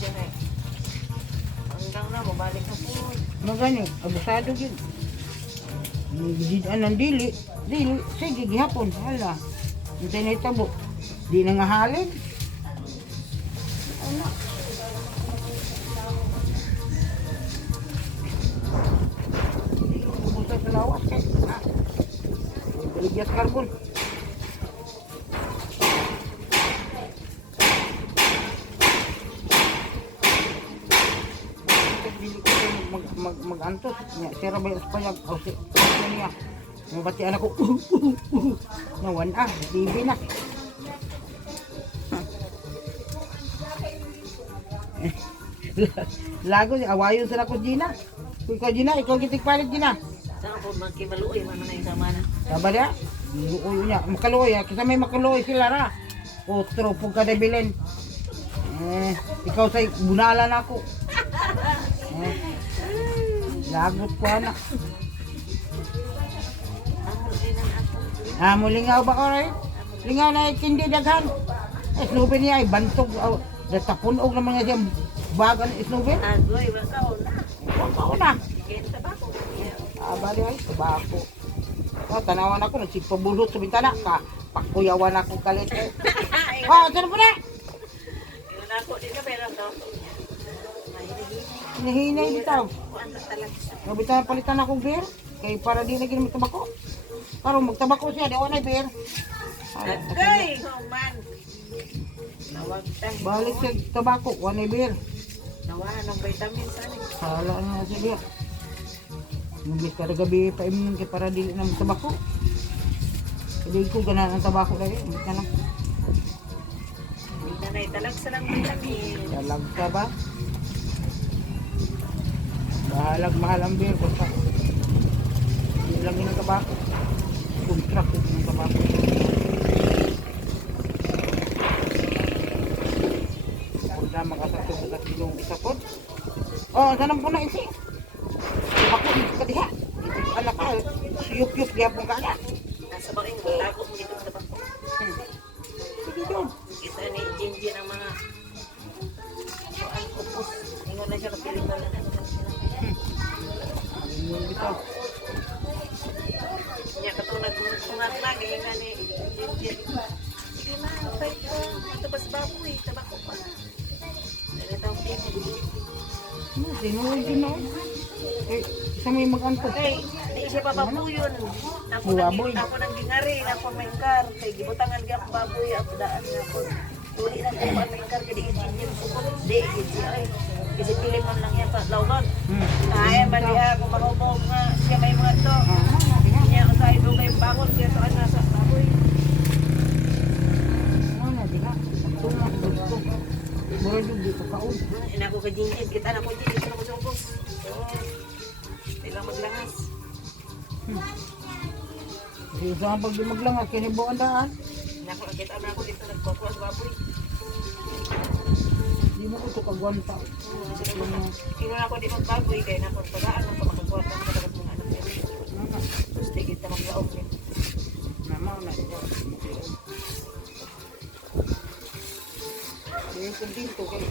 siya na. Hanggang na, mabalik na po. Magani, abusado yun. Anong dili? Dili, sige, gihapon. Hala. Hintay na itabo. Di na nga halin. Ano? Bubusa sa lawas eh. Baligyas karbon. Mag-antos niya, sira ba yung payag o si niya mabati anak ko nawan TV na lago awayon sa ko Gina ikaw Gina ikaw gitig palit Gina saan po magkimaluoy man na yung sama na sabar ya luoy niya makaluoy kasi may makaluoy sila ra otro po kada bilin ikaw say bunala na ako lagot ko anak. Mulingaw ba ko rin? Lingaw na ikindi daghan. Snowbin niya ay bantog. Datapunog naman nga siyang bagan snowbin. Agoy, makaon na. Makaon na. Sige, tabako. Bali ay, tabako. Tanawan ako, nagsipabulot sa bintana ka. Pakuyawan ako kalit. Saan po na? Yun ako, di ka meron to. Hinahinay bitaw. Bitaw palitan akong beer. Kaya para di lagi naman tabako. Para magtabako siya, di ako na beer. Agay, man. Balik siya tabako, wala beer. Nawa, ng vitamins ano. Sala na siya beer. Nungis kada gabi pa imun kay para dili na tabako. Hindi ko ganahan ang tabako lagi. Hindi ka lang. Hindi na naitalag sa lang vitamin. Dalag ka ba? Bahalag mahal ang beer. Basta hindi lang yung tabako. Contract yung tabako. Punta makasasog at yung isapot. Sanang po na isi. Tabako dito ka diha. Anak ka, siyup-yup diha pong kala. Nasa bakit mo, tago mo dito sa tabako. Sige doon. Isa ni Jinji ng mga ang kupos. Ingon na siya kapiling mo lang. Ayun dito. Niya katulad sungat lagi nga ni Jinji. Sige na, fight ko. Tabas baboy, tabako pa. Ganitong TV. Sinuod yun na. Isa may mag-antot. Di siya pa babuyon. Baboy. Ako nang gingari, ako mengkar. Kay gibutangan gyud ang baboy ako daan na ako. Tuli na ko pa mengkar kay di Jinji sukot. Di Jinji ay. Kasi pilimon lang yan pa lawgon. Ay man diha ko marubog nga siya may mga to. Niya usay do kay bangon siya to ana sa baboy. Ano diha? Tumak dito. Mura jud dito kaon. Ina ko ka Jinji, kita na ko Jinji ko sungkos. Tila maglangas. Di sa pag di maglangas kini buon daan. Nako kita na ko dito nagkukuha sa baboy. Di mo ito kagwanta. Kino na ako di magbaboy kay na pagpagaan ang pagkakuha sa mga dagat mga anak niya. Gusto kita maglaog niya. Namaw na ito. Di ko dito kay